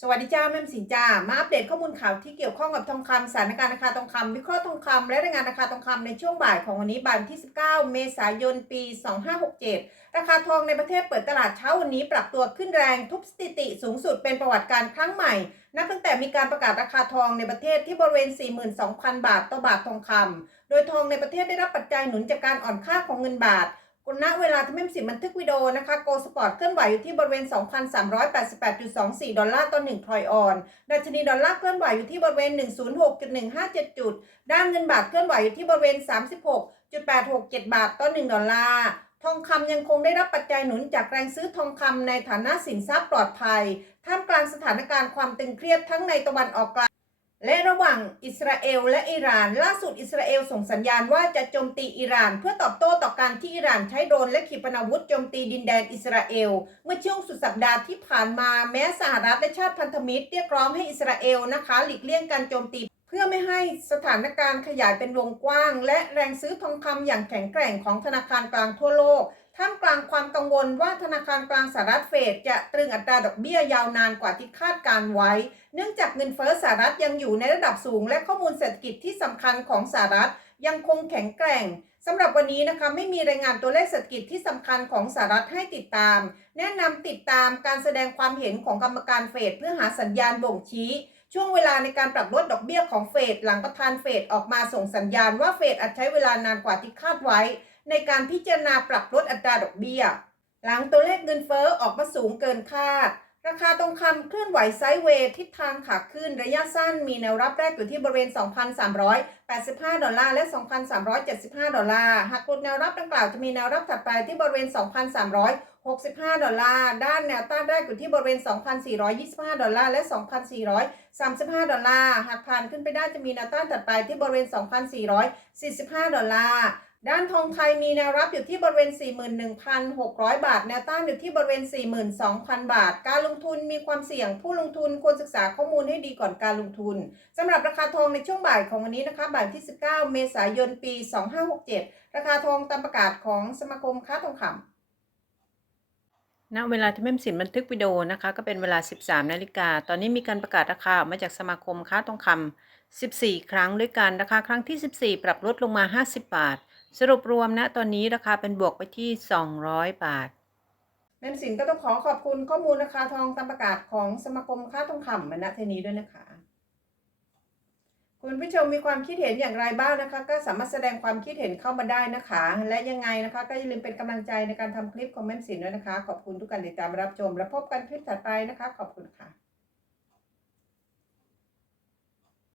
สวัสดีจ้าแม่สินจ้ามาอัปเดตข้อมูลข่าวที่เกี่ยวข้องกับทองคำสถานการณ์ราคาทองคำวิเคราะห์ทองคำและรายงานราคาทองคำในช่วงบ่ายของวันนี้บ่ายที่ 19 เมษายน ปี 2567 ราคาทองในประเทศเปิดตลาดเช้าวันนี้ปรับตัวขึ้นแรงทุบสถิติสูงสุดเป็นประวัติการณ์ครั้งใหม่ นับตั้งแต่มีการประกาศราคาทองในประเทศที่บริเวณ 42,000 บาทต่อบาททองคำโดยทองในประเทศได้รับปัจจัยหนุนจากการอ่อนค่าของเงินบาท ณเวลาที่แม่มสินบันทึกวิดีโอนะคะโกลสปอร์ตเคลื่อนไหวอยู่ที่บริเวณ 2,388.24 ดอลลาร์ต่อ1ทรอยออน ดัชนีดอลลาร์เคลื่อนไหวอยู่ที่บริเวณ 106.157 จุด ด้านเงินบาทเคลื่อนไหวอยู่ที่บริเวณ 36.867 บาทต่อ 1 ดอลลาร์ทองคำยังคงได้รับปัจจัยหนุนจากแรงซื้อทองคำในฐานะสินทรัพย์ปลอดภัย ท่ามกลางสถานการณ์ความตึงเครียดทั้งในตะวันออกกลาง และระหว่างอิสราเอลและอิหร่าน ล่าสุดอิสราเอลส่งสัญญาณว่าจะโจมตีอิหร่าน เพื่อตอบโต้ต่อการที่อิหร่านใช้โดรนและขีปนาวุธโจมตีดินแดนอิสราเอล เมื่อช่วงสุดสัปดาห์ที่ผ่านมาแม้สหรัฐและชาติพันธมิตรเรียกร้องให้อิสราเอลนะคะ หลีกเลี่ยงการโจมตี เพื่อไม่ให้สถานการณ์ขยายเป็นวงกว้าง และแรงซื้อทองคำอย่างแข็งแกร่งของธนาคารกลางทั่วโลกท่ามกลางความกังวลว่าธนาคารกลางสหรัฐเฟดจะตรึงอัตราดอกเบี้ยยาวนานกว่าที่คาดการไว้ เนื่องจากเงินเฟ้อสหรัฐยังอยู่ในระดับสูง และข้อมูลเศรษฐกิจที่สำคัญของสหรัฐยังคงแข็งแกร่งสำหรับวันนี้นะคะไม่มีรายงานตัวเลขเศรษฐกิจที่สำคัญของสหรัฐให้ติดตาม แนะนำติดตามการแสดงความเห็นของกรรมการเฟดเพื่อหาสัญญาณบ่งชี้ ช่วงเวลาในการปรับลดดอกเบี้ยของเฟดหลังประธานเฟดออกมาส่งสัญญาณว่าเฟดอาจใช้เวลานานกว่าที่คาดไว้ ในการพิจารณาปรับลดอัตราดอกเบี้ย หลังตัวเลขเงินเฟ้อออกมาสูงเกินคาด ราคาทองคำเคลื่อนไหวไซด์เวย์ทิศทางขาขึ้นระยะสั้นมีแนวรับแรกอยู่ที่บริเวณ 2,385 ดอลลาร์และ 2,375 ดอลลาร์ หากหลุดแนวรับดังกล่าวจะมีแนวรับถัดไปที่บริเวณ 2,365 ดอลลาร์ ด้านแนวต้านแรกอยู่ที่บริเวณ 2,425 ดอลลาร์และ 2,435 ดอลลาร์ หากผ่านขึ้นไปได้จะมีแนวต้านถัดไปที่บริเวณ 2,445 ดอลลาร์ ด้านทองไทยมีแนวรับอยู่ที่บริเวณ 41,600 บาท แนวต้านอยู่ที่บริเวณ 42,000 บาท การลงทุนมีความเสี่ยง ผู้ลงทุนควรศึกษาข้อมูลให้ดีก่อนการลงทุนสำหรับราคาทองในช่วงบ่ายของวันนี้นะคะ บ่ายที่ 19 เมษายน ปี 2567 ราคาทองตามประกาศของสมาคมค้าทองคำณเวลาที่แม่มสินบันทึกวิดีโอนะคะก็เป็นเวลา 13 นาฬิกา ตอนนี้มีการประกาศราคาออกมาจากสมาคมค้าทองคำ14 ครั้งด้วยกัน ราคาครั้งที่ 14 ปรับลดลงมา 50 บาท สรุปรวมณตอนนี้ราคาเป็นบวกไปที่ 200 บาทแม่นสินก็ต้องขอขอบคุณข้อมูลราคาทองตามประกาศของสมาคมค้าทองคำมาณที่นี้ด้วยนะคะ คุณผู้ชมมีความคิดเห็นอย่างไรบ้างนะคะ ก็สามารถแสดงความคิดเห็นเข้ามาได้นะคะ และยังไงนะคะ ก็อย่าลืมเป็นกำลังใจในการทำคลิปของแม่สินด้วยนะคะ ขอบคุณทุกการติดตามรับชม และพบกันคลิปถัดไปนะคะ ขอบคุณค่ะ